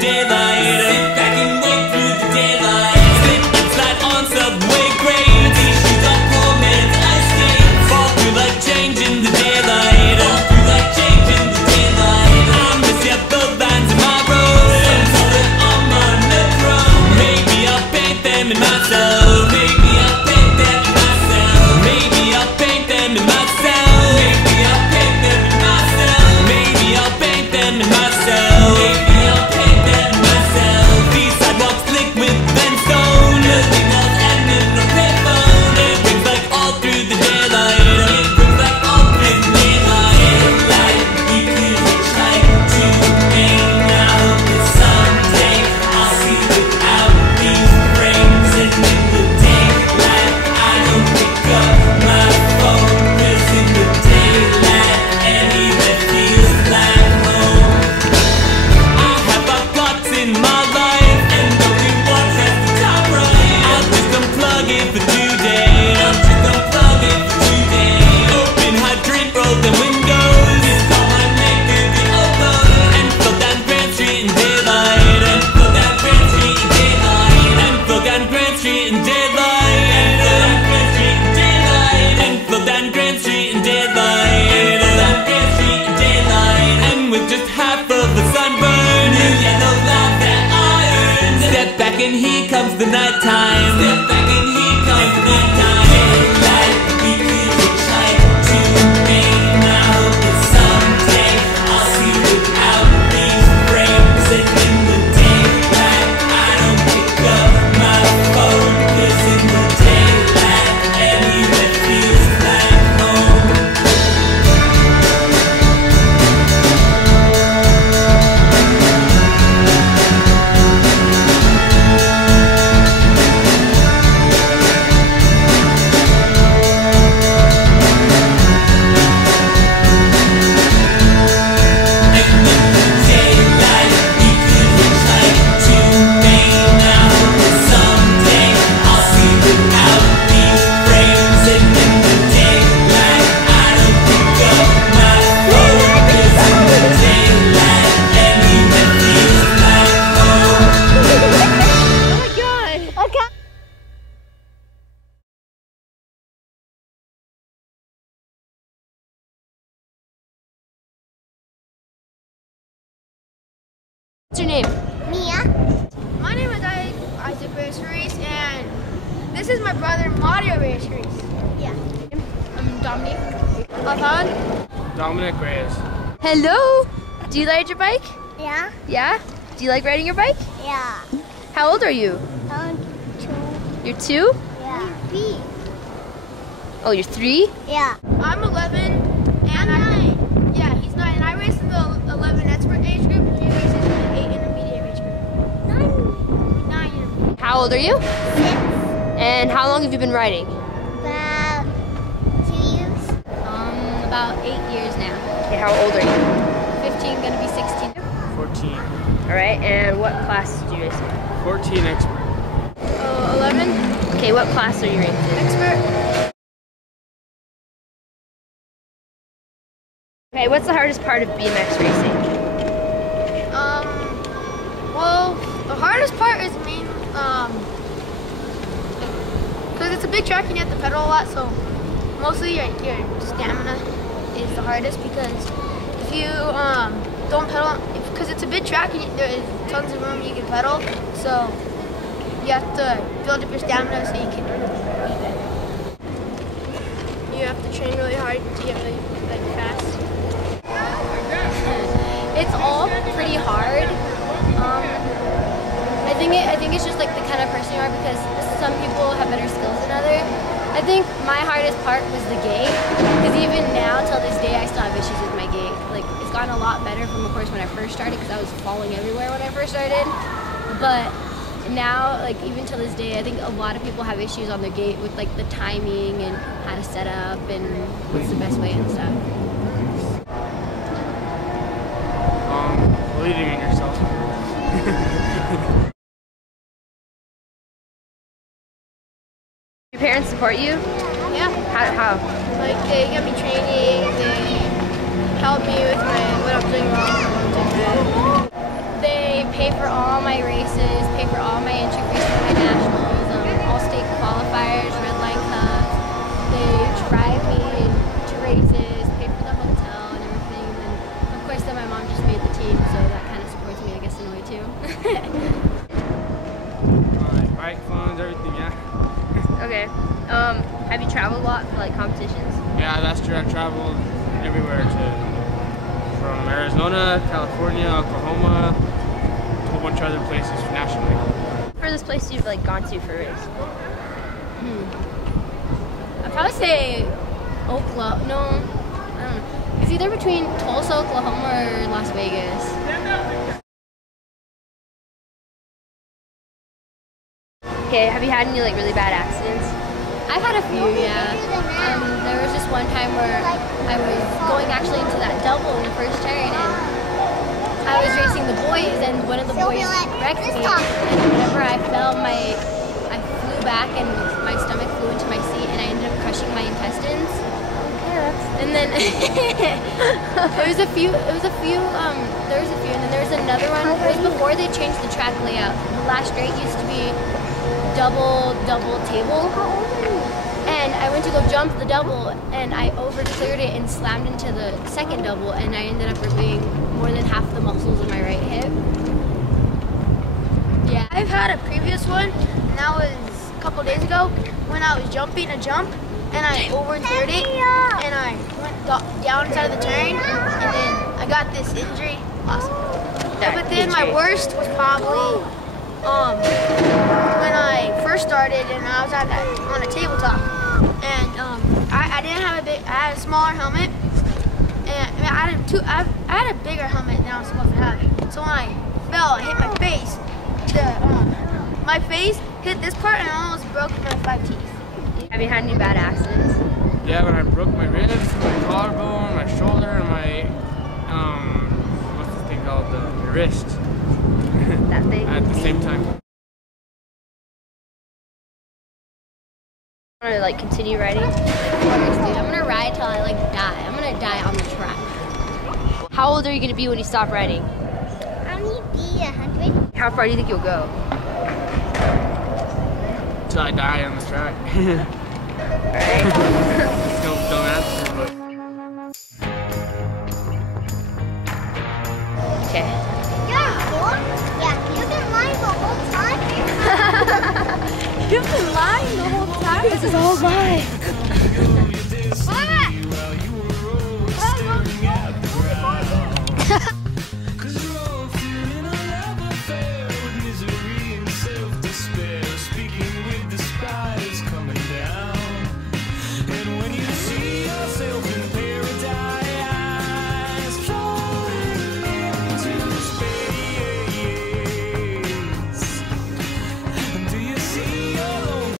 daylight. Sit back and wait through the daylight. Slip and slide on subway grades. These shoes are poor man's ice skates. Fall through like change in the daylight. Fall through like change in the daylight. I miss ya, the lines in my road. Some solid on my metro. Maybe I'll paint them in myself. Maybe I'll paint them in myself. Maybe I'll paint them in myself. Maybe I'll paint them in myself. Maybe I'll paint them in myself. Maybe I'll paint them in myself. These sidewalks slick with bent stone. Building walls and in a payphone. It rings like all through the daylight. It rings like all through the daylight. Daylight, we could try to make now, but someday I'll see without these frames. And in the daylight, I don't pick up my phone. 'Cause in the daylight, any that feels like home. I have my plots in my life, and only one has the top right. I'll just unplug it for today. I'll just unplug it for today. Open hydrant, roll the windows. It's all my make to the open. And flow down Grand Street in daylight. And flow down Grand Street in daylight. And flow down Grand Street in daylight. And flow down Grand Street in daylight. And flow down Grand Street in daylight. And flow down Grand Street in daylight. And with just half of the sunburn, new yellow love that iron. Step back and here comes the nighttime. Step back and here comes the nighttime. Daylight, we could try to make now, but someday I'll see without these frames. And in the daylight, I don't pick up my phone. 'Cause in the daylight, any that feels like home. What's your name? Mia. My name is Isaac Reyes, and this is my brother Mario Reyes. Yeah. I'm Dominic. Alvan. Dominic Reyes. Hello. Do you ride your bike? Yeah. Yeah? Do you like riding your bike? Yeah. How old are you? 2. You're 2? Yeah. 3. Oh, you're 3? Yeah. I'm 11, and I'm 9. Yeah, he's 9, and I race in the 11 expert age group, and he races in the 8 intermediate age group. 9. 9 intermediate. How old are you? 6. And how long have you been riding? About 2 years. About 8 years now. Okay, how old are you? 15, gonna be 16. 14. All right, and what class do you race in? 14 expert. 11 Okay, what class are you racing in? expert. Okay, what's the hardest part of BMX racing? Well, the hardest part is because it's a big track and you have to pedal a lot, so mostly your stamina is the hardest, because if you don't pedal, because it's a big track and there is tons of room you can pedal, so you have to build up your stamina so you can beat it. You have to train really hard to get really fast. It's all pretty hard. I think it's just like the kind of person you are, because some people have better skills than others. I think my hardest part was the gait, because even now till this day I still have issues with my gait. Like, it's gotten a lot better from, of course, when I first started, because I was falling everywhere when I first started. But now, like, even till this day, I think a lot of people have issues on their gait with like the timing and how to set up and what's the best way and stuff. Believing in yourself. Your parents support you? Yeah. How? Like, they got me training, they help me with what I'm doing wrong, what I'm doing good. They pay for all my races, pay for all my entry races for my nationals, all state qualifiers, red line cups. They drive me to races, pay for the hotel and everything. And of course, then my mom just made the team, so that kind of supports me, I guess, in a way too. Bike funds, everything, yeah. Okay. Have you traveled a lot for like competitions? Yeah, last year I traveled everywhere from Arizona, California, Oklahoma, a whole bunch of other places nationally. Furthest place you've like gone to for a race? I'd probably say Oklahoma. No, I don't know. It's either between Tulsa, Oklahoma, or Las Vegas. Okay, have you had any like really bad accidents? I've had a few, yeah. There was just one time where I was going actually into that double in the first turn, and I was racing the boys, and one of the boys wrecked me. And whenever I fell, I flew back, and my stomach flew into my seat, and I ended up crushing my intestines. And then there was a few, and then there was another one. It was before they changed the track layout. The last straight used to be double table. And I went to go jump the double, and I overcleared it and slammed into the second double, and I ended up ripping more than half the muscles in my right hip. Yeah. I've had a previous one, and that was a couple days ago when I was jumping a jump, and I overcleared it, and I went down inside of the turn, and then I got this injury. Awesome. Yeah, but then my worst was probably when I first started, and I was on a tabletop, and I didn't have I had a smaller helmet, and I had a bigger helmet than I was supposed to have. So when I fell, I hit my face. My face hit this part, and I almost broke my 5 teeth. Have you had any bad accidents? Yeah, when I broke my ribs, my collarbone, my shoulder, and my what's this thing called, the wrist. That thing? At the same time. Want to like continue riding? Of course, dude. I'm gonna ride till I like die. I'm gonna die on the track. How old are you gonna be when you stop riding? I'm gonna be 100. How far do you think you'll go? Till I die on the track. Alright.